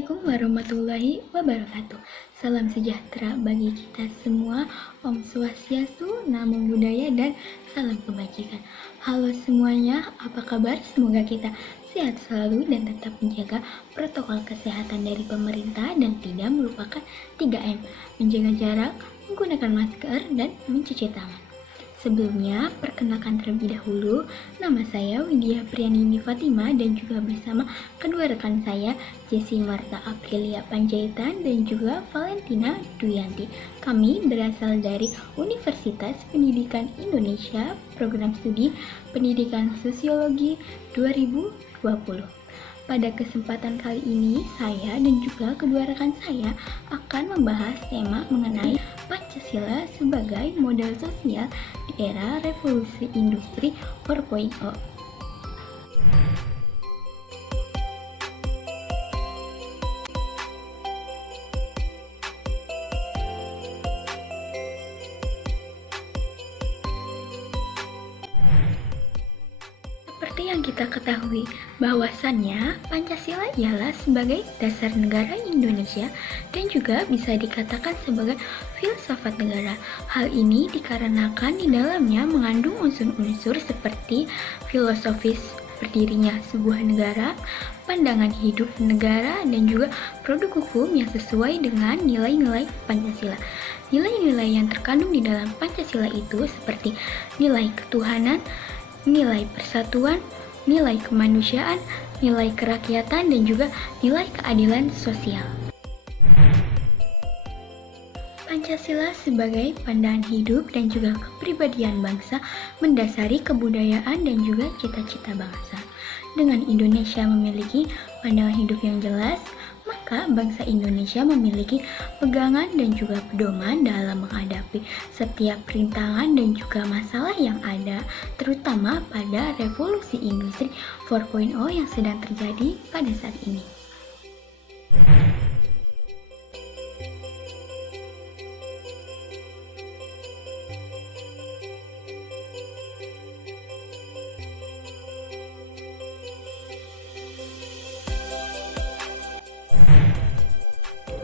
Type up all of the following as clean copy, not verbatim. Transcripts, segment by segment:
Assalamualaikum warahmatullahi wabarakatuh. Salam sejahtera bagi kita semua. Om Swastiastu, Namo Buddhaya, dan salam kebajikan. Halo semuanya, apa kabar? Semoga kita sehat selalu dan tetap menjaga protokol kesehatan dari pemerintah dan tidak melupakan 3M, menjaga jarak, menggunakan masker, dan mencuci tangan. Sebelumnya, perkenalkan terlebih dahulu, nama saya Widya Priyanini Fatima dan juga bersama kedua rekan saya, Jessi Marta Aprilia Panjaitan dan juga Valentina Duyanti. Kami berasal dari Universitas Pendidikan Indonesia, Program Studi Pendidikan Sosiologi 2020. Pada kesempatan kali ini, saya dan juga kedua rekan saya akan membahas tema mengenai Pancasila sebagai modal sosial di era revolusi industri 4.0. Seperti yang kita ketahui, bahwasannya Pancasila ialah sebagai dasar negara Indonesia dan juga bisa dikatakan sebagai filsafat negara. Hal ini dikarenakan di dalamnya mengandung unsur-unsur seperti filosofis berdirinya sebuah negara, pandangan hidup negara, dan juga produk hukum yang sesuai dengan nilai-nilai Pancasila. Nilai-nilai yang terkandung di dalam Pancasila itu seperti nilai ketuhanan, nilai persatuan, nilai kemanusiaan, nilai kerakyatan, dan juga nilai keadilan sosial. Pancasila sebagai pandangan hidup dan juga kepribadian bangsa mendasari kebudayaan dan juga cita-cita bangsa. Dengan Indonesia memiliki pandangan hidup yang jelas, maka bangsa Indonesia memiliki pegangan dan juga pedoman dalam menghadapi setiap rintangan dan juga masalah yang ada, terutama pada revolusi industri 4.0 yang sedang terjadi pada saat ini.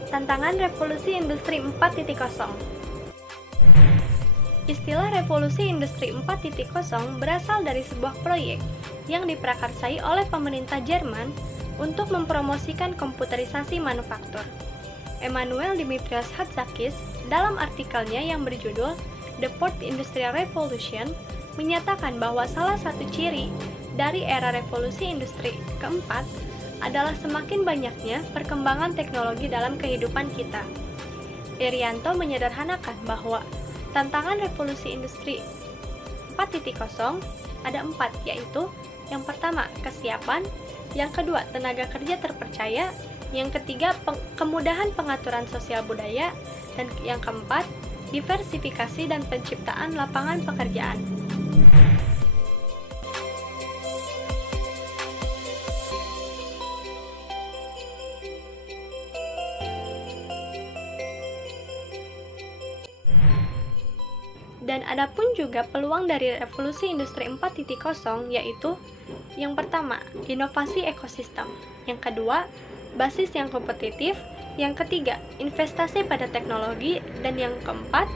Tantangan Revolusi Industri 4.0. Istilah Revolusi Industri 4.0 berasal dari sebuah proyek yang diprakarsai oleh pemerintah Jerman untuk mempromosikan komputerisasi manufaktur. Emmanuel Dimitrios Hatzakis dalam artikelnya yang berjudul The Fourth Industrial Revolution menyatakan bahwa salah satu ciri dari era revolusi industri keempat adalah semakin banyaknya perkembangan teknologi dalam kehidupan kita. Irianto menyederhanakan bahwa tantangan revolusi industri 4.0 ada 4, yaitu yang pertama, kesiapan, yang kedua, tenaga kerja terpercaya, yang ketiga, kemudahan pengaturan sosial budaya, dan yang keempat, diversifikasi dan penciptaan lapangan pekerjaan. Dan adapun juga peluang dari revolusi industri 4.0 yaitu yang pertama, inovasi ekosistem, yang kedua, basis yang kompetitif, yang ketiga, investasi pada teknologi, dan yang keempat,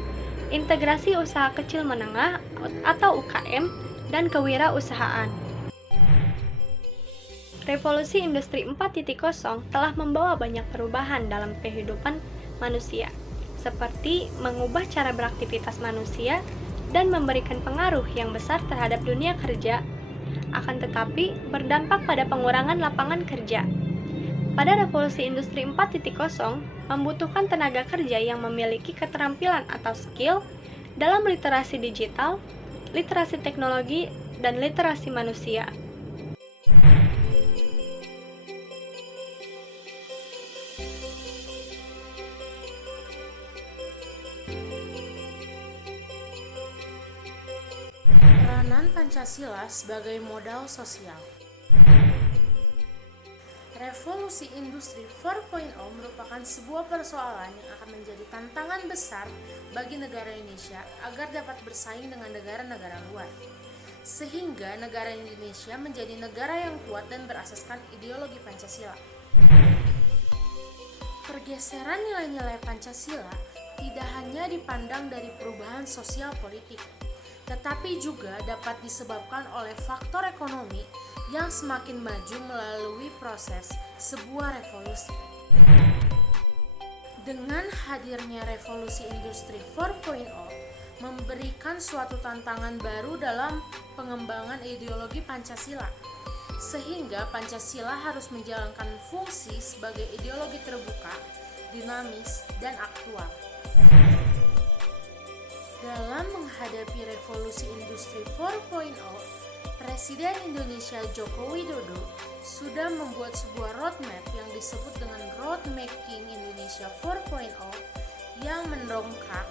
integrasi usaha kecil menengah atau UKM dan kewirausahaan. Revolusi industri 4.0 telah membawa banyak perubahan dalam kehidupan manusia, seperti mengubah cara beraktivitas manusia dan memberikan pengaruh yang besar terhadap dunia kerja, akan tetapi berdampak pada pengurangan lapangan kerja. Pada revolusi industri 4.0 membutuhkan tenaga kerja yang memiliki keterampilan atau skill dalam literasi digital, literasi teknologi, dan literasi manusia. Peranan Pancasila sebagai modal sosial. Revolusi Industri 4.0 merupakan sebuah persoalan yang akan menjadi tantangan besar bagi negara Indonesia agar dapat bersaing dengan negara-negara luar, sehingga negara Indonesia menjadi negara yang kuat dan berasaskan ideologi Pancasila. Pergeseran nilai-nilai Pancasila tidak hanya dipandang dari perubahan sosial politik, tetapi juga dapat disebabkan oleh faktor ekonomi yang semakin maju melalui proses sebuah revolusi. Dengan hadirnya revolusi industri 4.0 memberikan suatu tantangan baru dalam pengembangan ideologi Pancasila, sehingga Pancasila harus menjalankan fungsi sebagai ideologi terbuka, dinamis, dan aktual. Dalam menghadapi revolusi industri 4.0, Presiden Indonesia Joko Widodo sudah membuat sebuah roadmap yang disebut dengan Road Making Indonesia 4.0 yang mendongkrak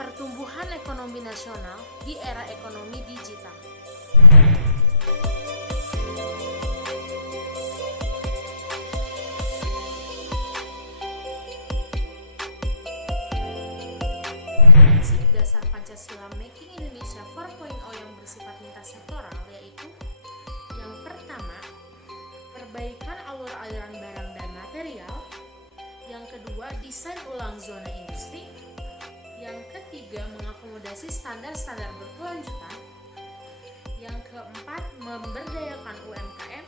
pertumbuhan ekonomi nasional di era ekonomi digital. Prinsip dasar Pancasila Making Indonesia 4.0 yang bersifat lintas sektoral yaitu: yang pertama, perbaikan alur aliran barang dan material. Yang kedua, desain ulang zona industri. Yang ketiga, mengakomodasi standar-standar berkelanjutan. Yang keempat, memberdayakan UMKM.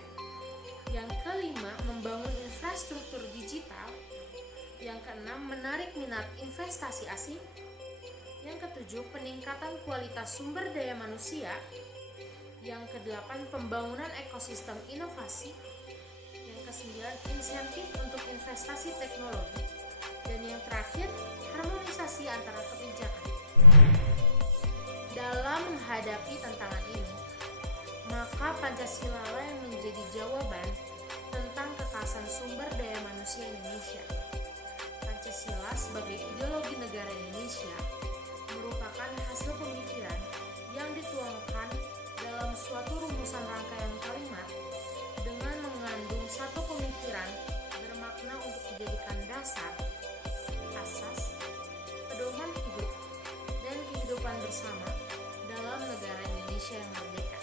Yang kelima, membangun infrastruktur digital. Yang keenam, menarik minat investasi asing. Yang ketujuh, peningkatan kualitas sumber daya manusia. Yang kedelapan, pembangunan ekosistem inovasi. Yang kesembilan, insentif untuk investasi teknologi. Dan yang terakhir, harmonisasi antara kebijakan. Dalam menghadapi tantangan ini, maka Pancasila lah yang menjadi jawaban tentang kekasan sumber daya manusia Indonesia. Pancasila sebagai ideologi negara Indonesia merupakan hasil pemikiran yang dituangkan dalam suatu rumusan rangkaian kalimat dengan mengandung satu pemikiran bermakna untuk dijadikan dasar, asas, pedoman hidup, dan kehidupan bersama dalam negara Indonesia yang merdeka.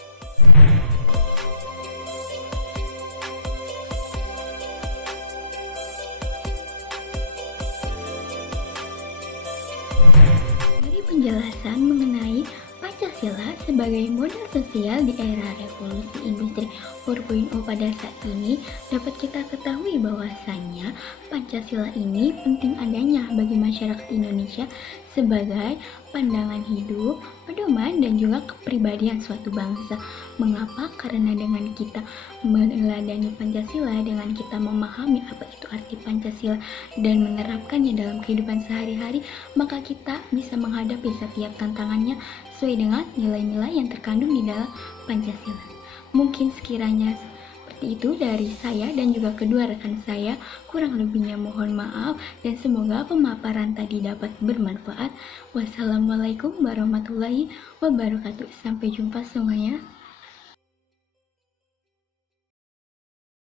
Dari penjelasan mengenai Pancasila sebagai modal sosial di era revolusi industri 4.0 pada saat ini, dapat kita ketahui bahwasannya Pancasila ini penting adanya bagi masyarakat Indonesia sebagai pandangan hidup, pedoman, dan juga kepribadian suatu bangsa. Mengapa? Karena dengan kita meneladani Pancasila, dengan kita memahami apa itu arti Pancasila dan menerapkannya dalam kehidupan sehari-hari, maka kita bisa menghadapi setiap tantangannya sesuai dengan nilai-nilai yang terkandung di dalam Pancasila. Mungkin sekiranya seperti itu dari saya dan juga kedua rekan saya. Kurang lebihnya mohon maaf dan semoga pemaparan tadi dapat bermanfaat. Wassalamualaikum warahmatullahi wabarakatuh. Sampai jumpa semuanya.